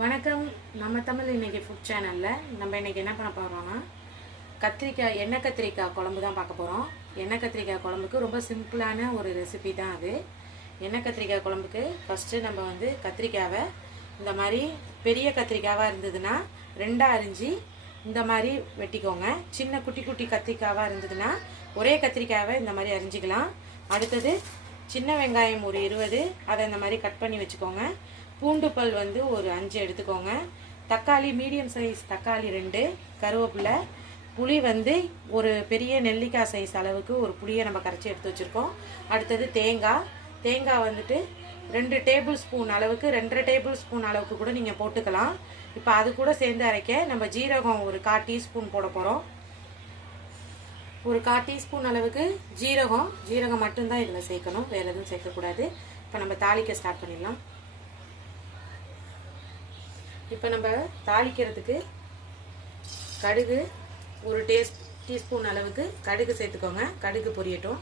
வணக்கம். நம்ம தமிழ் இன்னைக்கு ஃபுட் சேனலில் நம்ம இன்னைக்கு என்ன பண்ண போகிறோம்னா கத்திரிக்காய் எண்ணெய் கத்திரிக்காய் குழம்பு தான் பார்க்க போகிறோம் எண்ணெய் கத்திரிக்காய் குழம்புக்கு ரொம்ப சிம்பிளான ஒரு ரெசிபி தான் அது. எண்ணெய் கத்திரிக்காய் குழம்புக்கு ஃபஸ்ட்டு நம்ம வந்து கத்திரிக்காவை இந்த மாதிரி பெரிய கத்திரிக்காவாக இருந்ததுன்னா ரெண்டாக அரிஞ்சு இந்த மாதிரி வெட்டிக்கோங்க. சின்ன குட்டி குட்டி கத்திரிக்காவாக இருந்ததுன்னா ஒரே கத்திரிக்காவை இந்த மாதிரி அரிஞ்சிக்கலாம். அடுத்தது சின்ன வெங்காயம் ஒரு இருபது அதை இந்த மாதிரி கட் பண்ணி வச்சுக்கோங்க. பூண்டு பல் வந்து ஒரு அஞ்சு எடுத்துக்கோங்க. தக்காளி மீடியம் சைஸ் தக்காளி ரெண்டு கருவேப்பிலை. புளி வந்து ஒரு பெரிய நெல்லிக்காய் சைஸ் அளவுக்கு ஒரு புளியை நம்ம கரைச்சி எடுத்து வச்சுருக்கோம். அடுத்தது தேங்காய். தேங்காய் வந்துட்டு ரெண்டு டேபிள் ஸ்பூன் அளவுக்கு ரெண்டரை டேபிள் ஸ்பூன் அளவுக்கு கூட நீங்கள் போட்டுக்கலாம். இப்போ அது கூட சேர்ந்து அரைக்க நம்ம ஜீரகம் ஒரு கா டீஸ்பூன் போட போகிறோம் ஒரு கா டீஸ்பூன் அளவுக்கு ஜீரகம். ஜீரகம் மட்டும்தான் இதில் சேர்க்கணும். வேறு எதுவும் சேர்க்கக்கூடாது. இப்போ நம்ம தாளிக்க ஸ்டார்ட் பண்ணிடலாம். இப்போ நம்ம தாளிக்கிறதுக்கு கடுகு ஒரு டேஸ்ட் டீஸ்பூன் அளவுக்கு கடுகு சேர்த்துக்கோங்க. கடுகு பொரியட்டும்.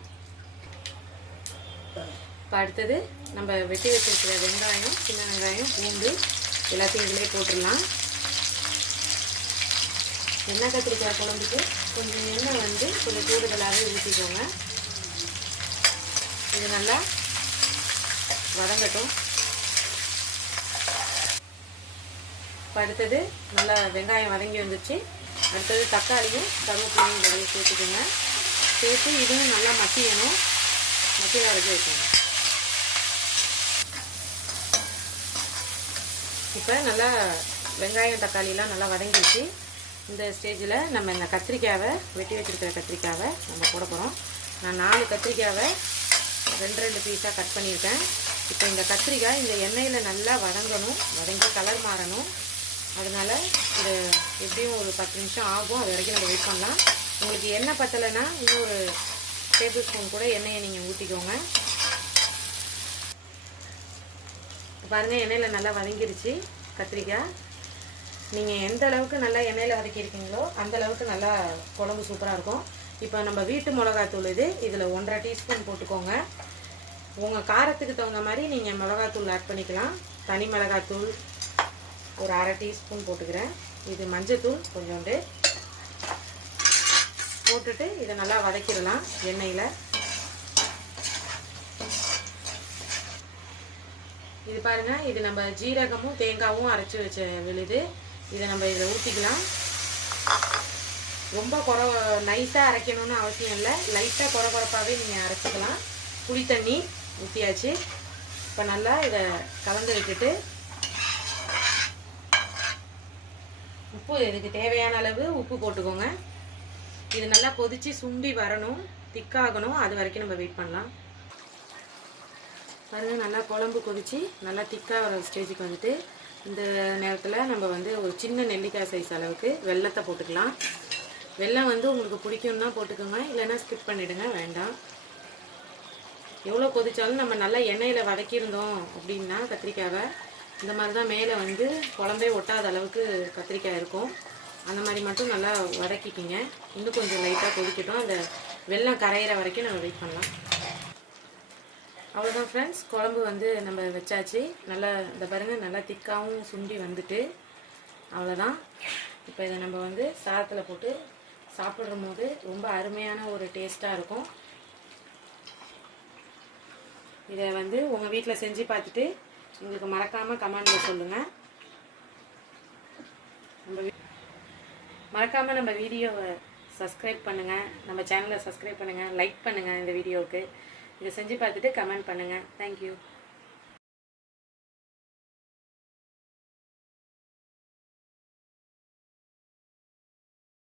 இப்போ அடுத்தது நம்ம வெட்டி வச்சிருக்கிற வெங்காயம் சின்ன வெங்காயம் பூண்டு எல்லாத்தையும் இதிலே போட்டுடலாம். எண்ணெய் கத்திரிக்காய் குழம்புக்கு கொஞ்சம் எண்ணெய் வந்து கொஞ்சம் கூடுதலாகவே ஊற்றிக்கோங்க இது நல்லா வதங்கட்டும். இப்போ அடுத்தது நல்லா வெங்காயம் வதங்கி வந்துச்சு. அடுத்தது தக்காளியும் கருவேப்பிலையும் நிறைய சேர்த்துக்கோங்க. சேர்த்து இதுவும் நல்லா மசியணும். மசிய வரைக்கும் வைக்கணும் இப்போ நல்லா வெங்காயம் தக்காளிலாம் நல்லா வதங்கிடுச்சு. இந்த ஸ்டேஜில் நம்ம இந்த கத்திரிக்காவை வெட்டி வச்சுருக்கிற கத்திரிக்காவை நம்ம போட போகிறோம். நான் நாலு கத்திரிக்காவை ரெண்டு ரெண்டு பீஸாக கட் பண்ணியிருக்கேன். இப்போ இந்த கத்திரிக்காய் இந்த எண்ணெயில் நல்லா வதங்கணும். வதங்கி கலர் மாறணும். அதனால் இது எப்படியும் ஒரு பத்து நிமிஷம் ஆகும். அது வரைக்கும் நம்ம வெயிட் பண்ணலாம். உங்களுக்கு எண்ணெய் பத்தலைன்னா இன்னொரு டேபிள் ஸ்பூன் கூட எண்ணெயை நீங்கள் ஊற்றிக்கோங்க பாருங்கள் எண்ணெயில் நல்லா வதங்கிருச்சு கத்திரிக்காய். நீங்கள் எந்த அளவுக்கு நல்லா எண்ணெயில் வதக்கியிருக்கீங்களோ அந்த அளவுக்கு நல்லா குழம்பு சூப்பராக இருக்கும். இப்போ நம்ம வீட்டு மிளகாத்தூள் இது இதில் ஒன்றரை டீஸ்பூன் போட்டுக்கோங்க. உங்கள் காரத்துக்கு தகுந்த மாதிரி நீங்கள் மிளகாத்தூள் ஆட் பண்ணிக்கலாம். தனி மிளகாத்தூள் ஒரு அரை டீஸ்பூன் போட்டுக்கிறேன். இது மஞ்சத்தூள் கொஞ்சோண்டு. போட்டுட்டு இதை நல்லா வதக்கிடலாம் எண்ணெயில். இது பாருங்கள் இது நம்ம ஜீரகமும் தேங்காவும் அரைச்சி வச்ச விழுது. இதை நம்ம இதில் ஊற்றிக்கலாம் ரொம்ப குறை நைஸாக அரைக்கணும்னு அவசியம் இல்லை. லைட்டாக குறை குறைப்பாகவே நீங்கள் அரைச்சிக்கலாம். புளி தண்ணி ஊற்றியாச்சு இப்போ நல்லா இதை கலந்து விட்டுட்டு உப்பு இதுக்கு தேவையான அளவு உப்பு போட்டுக்கோங்க. இது நல்லா கொதித்து சுண்டி வரணும் திக்காகணும். அது வரைக்கும் நம்ம வெயிட் பண்ணலாம். பாருங்கள் நல்லா குழம்பு கொதித்து நல்லா திக்காக வர ஸ்டேஜுக்கு வந்துட்டு இந்த நேரத்தில் நம்ம வந்து ஒரு சின்ன நெல்லிக்காய் சைஸ் அளவுக்கு வெள்ளத்தை போட்டுக்கலாம். வெல்லம் வந்து உங்களுக்கு பிடிக்கும்னா போட்டுக்கோங்க இல்லைன்னா ஸ்கிப் பண்ணிவிடுங்க வேண்டாம். எவ்வளோ கொதித்தாலும் நம்ம நல்லா எண்ணெயில் வதக்கியிருந்தோம் அப்படின்னா கத்திரிக்காவை இந்த மாதிரி தான் மேலே வந்து குழம்பே ஒட்டாத அளவுக்கு கத்திரிக்காய் இருக்கும். அந்த மாதிரி மட்டும் நல்லா வதக்கிக்கிங்க. இன்னும் கொஞ்சம் லைட்டாக கொதிக்கட்டும். அந்த வெள்ளம் கரையிற வரைக்கும் நம்ம வெயிட் பண்ணலாம். அவ்வளோதான் ஃப்ரெண்ட்ஸ் குழம்பு வந்து நம்ம வச்சாச்சு. நல்லா இந்த பாருங்கள் நல்லா திக்காகவும் சுண்டி வந்துட்டு. அவ்வளோதான் இப்போ இதை நம்ம வந்து சாதத்தில் போட்டு சாப்பிடும் போது ரொம்ப அருமையான ஒரு டேஸ்ட்டாக இருக்கும். இதை வந்து உங்கள் வீட்டில் செஞ்சு பார்த்துட்டு எங்களுக்கு மறக்காமல் கமெண்டில் சொல்லுங்கள் நம்ம மறக்காமல் நம்ம வீடியோவை சப்ஸ்கிரைப் பண்ணுங்கள் நம்ம சேனலை சப்ஸ்கிரைப் பண்ணுங்கள் லைக் பண்ணுங்கள் இந்த வீடியோவுக்கு. இதை செஞ்சு பார்த்துட்டு கமெண்ட் பண்ணுங்கள் தேங்க்யூ